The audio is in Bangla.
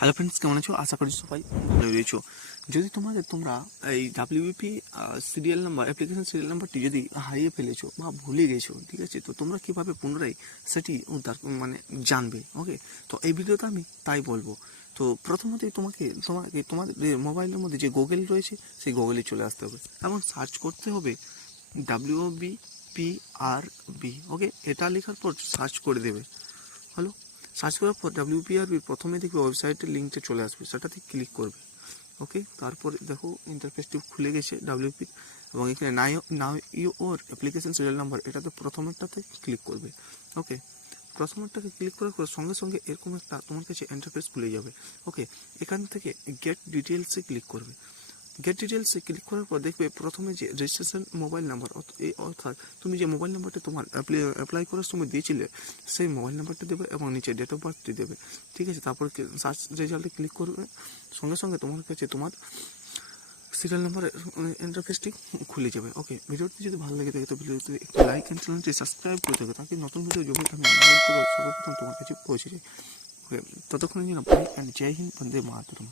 হ্যালো ফ্রেন্ডস, কেমন আছো? আশা করি সবাই ভালো রয়েছো। যদি তোমরা এই WP serial number application serial নাম্বারটি যদি হারিয়ে ফেলেছো বা ভুলে গেছো, ঠিক আছে, তো তোমরা কীভাবে পুনরায় সেটি উদ্ধার জানবে। ওকে, তো এই ভিডিওতে আমি তাই বলবো। তো প্রথমতই তোমাকে তোমাদের মোবাইলের মধ্যে যে গুগল রয়েছে সেই গুগলে চলে আসতে হবে এবং সার্চ করতে হবে WBPRB। ওকে, এটা লেখার পর সার্চ করে দেবে। হ্যালো, সার্চ করার পর WPRB প্রথমে দেখবে ওয়েবসাইটের লিঙ্কটা চলে আসবে, সেটাতে ক্লিক করবে। ওকে, তারপর দেখো ইন্টারফেসটি খুলে গেছে ডাব্লিউপি, এবং এখানে নাও ইউর অ্যাপ্লিকেশন সিরিয়াল নাম্বার, এটাতে প্রথমেরটাতে ক্লিক করবে। ওকে, প্রথমেরটাকে ক্লিক করার পর সঙ্গে সঙ্গে এরকম একটা তোমার কাছে ইন্টারফেস খুলে যাবে। ওকে, এখান থেকে গেট ডিটেলসে ক্লিক করবে। গেট ডিটেলসে ক্লিক করার পর দেখবে প্রথমে যে রেজিস্ট্রেশন মোবাইল নাম্বার, অর্থাৎ তুমি যে মোবাইল নাম্বারটা তোমার অ্যাপ্লাই করার সময় দিয়েছিলে সেই মোবাইল নাম্বারটা দেবে এবং নিচে ডেট অফ বার্থটি দেবে। ঠিক আছে, তারপর সার্চ রেজাল্টে ক্লিক করবে, সঙ্গে সঙ্গে তোমার কাছে তোমার সিরিয়াল নাম্বারের ইন্টারফেসটি খুলে যাবে। ওকে, ভিডিওটি যদি ভালো লেগে থাকে তো ভিডিওতে একটি লাইক অ্যান্ড চ্যানেলটি সাবস্ক্রাইব করে দেবে, তাকে নতুন ভিডিও যখন আমি আপলোড করবো সর্বপ্রথম তোমার কাছে পৌঁছে যায়। ওকে, ততক্ষণের জন্য বাই অ্যান্ড জয় হিন্দ, বন্দে মাতরম।